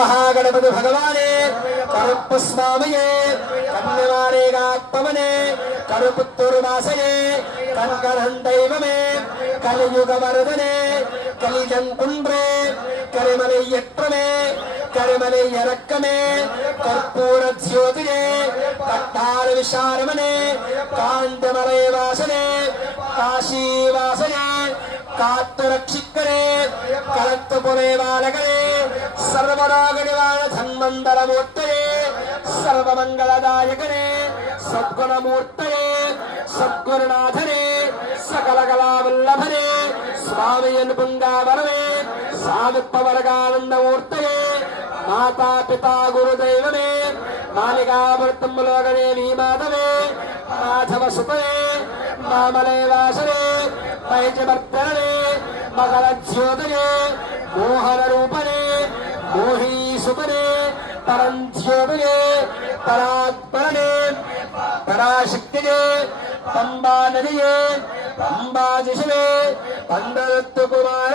महागणपति भगवाने करुपुस्वामये कन्यमारेगात्मने करुपुत्तुर्वासये कनकरन्दैवमे कलियुगवर्धने कलिजङ्कुण्ड्रे करिमलय्यट्रमे करिमलय्यरक्कमे कर्पूरज्योतिने कट्टारविशारमने कान्तमलयवासने काशीवासने कात्तरक्षिकरे कलत्तपुरे बालकरे सर्वरोगनिवारण धन्वन्तरमूर्तये सर्वमङ्गलदायकने सद्गुणमूर्तये सद्गुरुनाथने सकलकलावल्लभने स्वामियन्पुङ्गावरमे सावित्पवर्गानन्दमूर्तये माता पिता गुरुदैवमे मालिकामृतम्बलोकदेवी माधवे माधवसुतये मामलयवासने पैजवर्धने मकरज्योतये मोहनरूपणे मोहीसुतने परञ्ज्योतये परात्परणे पराशक्तिये पंबा नदिये पंबा जिशवे पंडरत्तुकुमार